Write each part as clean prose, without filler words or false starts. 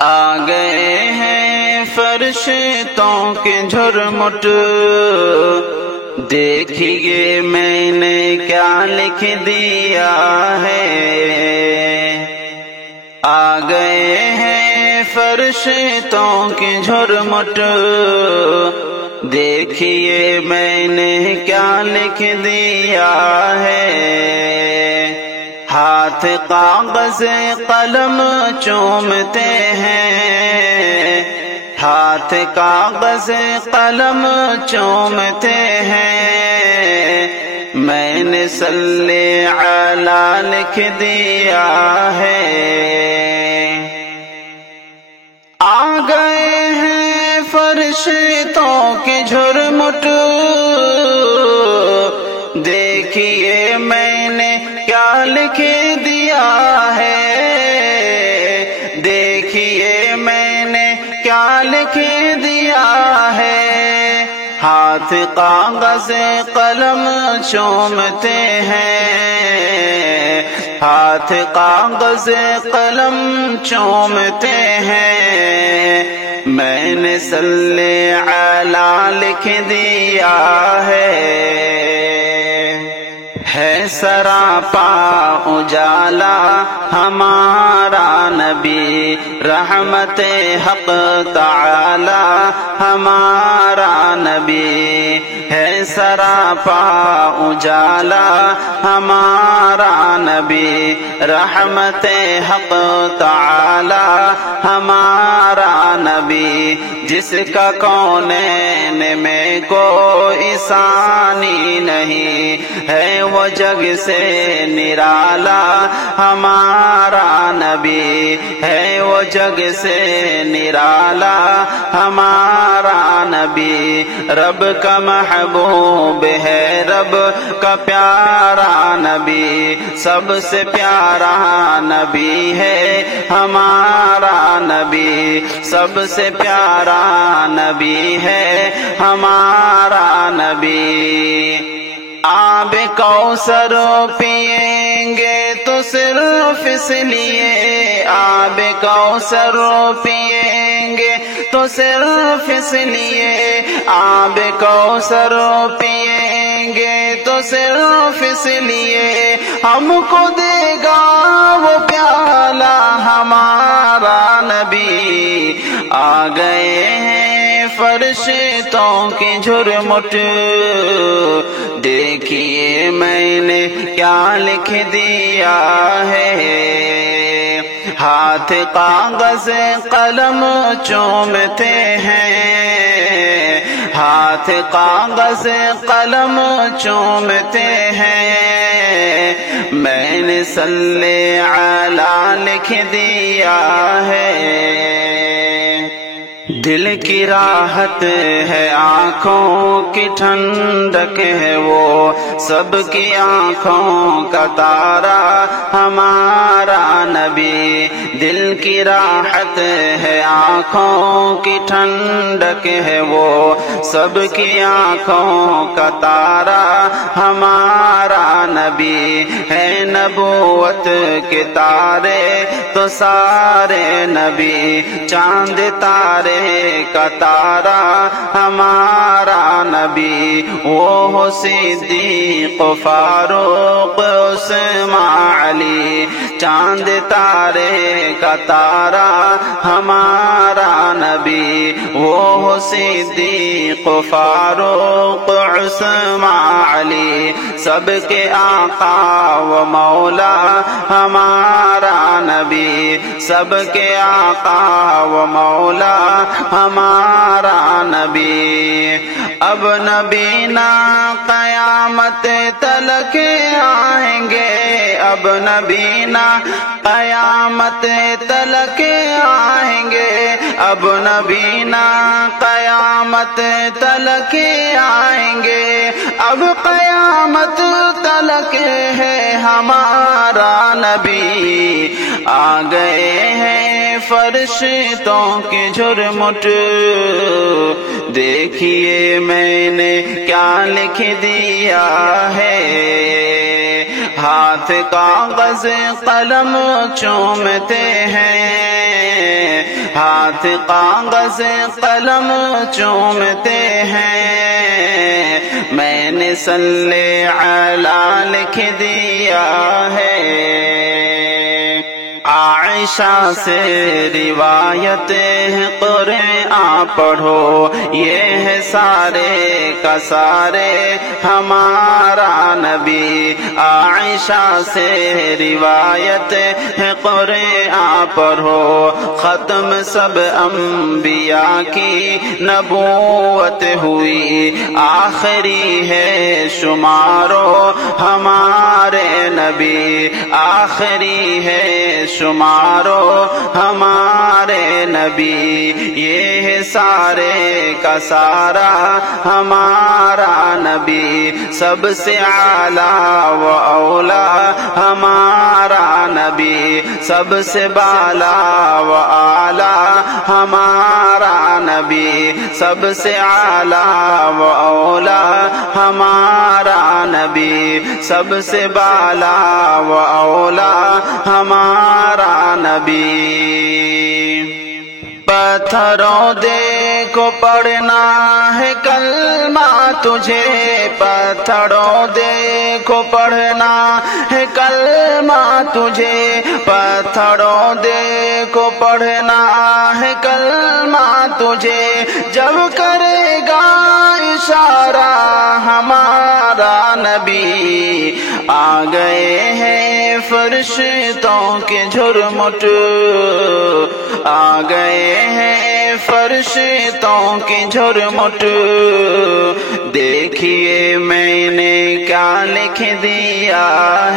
آ گئے ہیں فرشتوں کے جھرمٹ، دیکھیے میں نے کیا لکھ دیا ہے۔ آ گئے ہیں فرشتوں کے جھرمٹ، دیکھیے میں نے کیا لکھ دیا ہے۔ ہاتھ کاغذ قلم چومتے ہیں، ہاتھ کاغذ قلم چومتے ہیں، میں نے صلی علی لکھ دیا ہے۔ آ گئے ہیں فرشتوں کے جھرمٹ، دیکھیے میں نے کیا لکھ دیا ہے، دیکھیے میں نے کیا لکھ دیا ہے۔ ہاتھ کاغذ قلم چومتے ہیں، ہاتھ کاغذ قلم چومتے ہیں، میں نے صلی علی لکھ دیا ہے سراپا اجالا ہمارا نبی، رحمت حق تعالی ہمارا نبی، ہے سراپا اجالا ہمارا نبی، رحمت حق تعالی ہمارا نبی، جس کا کونین میں کوئی ثانی نہیں، ہے وہ جگ سے نرالا ہمارا نبی، ہے وہ جگ سے نرالا ہمارا نبی، رب کا محبوب ہے، رب کا پیارا نبی، سب سے پیارا نبی ہے ہمارا نبی، سب سے پیارا نبی ہے ہمارا نبی۔ آب کوثر پیئیں گے تو صرف اس لیے، آب کوثر پیئیں گے تو صرف اس لیے، آب کوثر پیئیں گے تو صرف اس لیے، ہم کو دے گا وہ پیالہ ہمارا نبی۔ آ گئے ہیں فرشتوں کے جھرمٹ، دیکھیے میں نے کیا لکھ دیا ہے۔ ہاتھ کاغذ قلم چومتے ہیں، ہاتھ کاغذ قلم چومتے ہیں، میں نے صلی علی لکھ دیا ہے۔ دل کی راحت ہے، آنکھوں کی ٹھنڈک ہے، وہ سب کی آنکھوں کا تارا ہمارا نبی، دل کی راحت ہے، آنکھوں کی ٹھنڈک ہے، وہ سب کی آنکھوں کا تارا ہمارا نبی، ہے نبوت کے تارے تو سارے نبی، چاند تارے کا تارا ہمارا نبی، وہ ہو صدیق فاروق عثمان علی، چاند تارے کا تارا ہمارا نبی، وہ ہو صدیق فاروق عثمان علی، سب کے آقا و مولا ہمارا نبی، سب کے آقا و مولا ہمارا نبی۔ اب نبینا قیامت تلک آئیں گے، اب نبینا قیامت تلک آئیں گے، اب نبینا قیامت تلک آئیں گے، اب قیامت تلک ہے ہمارا نبی۔ آ گئے ہیں فرشتوں کے جھرمٹ، دیکھیے میں نے کیا لکھ دیا ہے۔ ہاتھ ہاتھ کاغذ قلم چومتے ہیں، ہاتھ کاغذ قلم چومتے ہیں، میں نے صلی علی لکھ دیا ہے۔ عائشہ سے روایت ہے قرآن پڑھو، یہ ہے سارے کا سارے ہمارا نبی۔ عائشہ سے روایت ہے قرآن پڑھو، ختم سب انبیاء کی نبوت ہوئی، آخری ہے شمارو ہمارے نبی، آخری ہے شمارو ہمارے نبی، یہ ہے سارے کا سارا ہمارا نبی، سب سے اعلیٰ و اولا ہمارا نبی، سب سے بالا و اعلیٰ ہمارا نبی، سب سے اعلیٰ و اولا ہمارا نبی، سب سے بالا و اولا ہمارا نبی۔ پتھروں دیکھو پڑھنا ہے کلمہ تجھے، پتھروں دیکھو پڑھنا ہے کلمہ تجھے، پتھروں دیکھو پڑھنا ہے کلمہ تجھے، جب کرے گا اشارہ ہمارا نبی، آ گئے ہیں فرشتوں کے جھرمٹ، آ گئے ہیں فرشتوں کی جھرمٹ، دیکھیے میں نے کیا لکھ دیا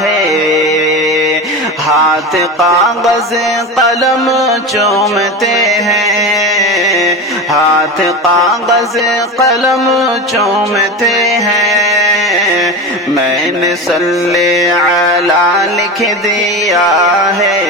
ہے، ہاتھ کاغذ قلم چومتے ہیں، ہاتھ کاغذ قلم چومتے ہیں، میں نے صلی علی لکھ دیا ہے۔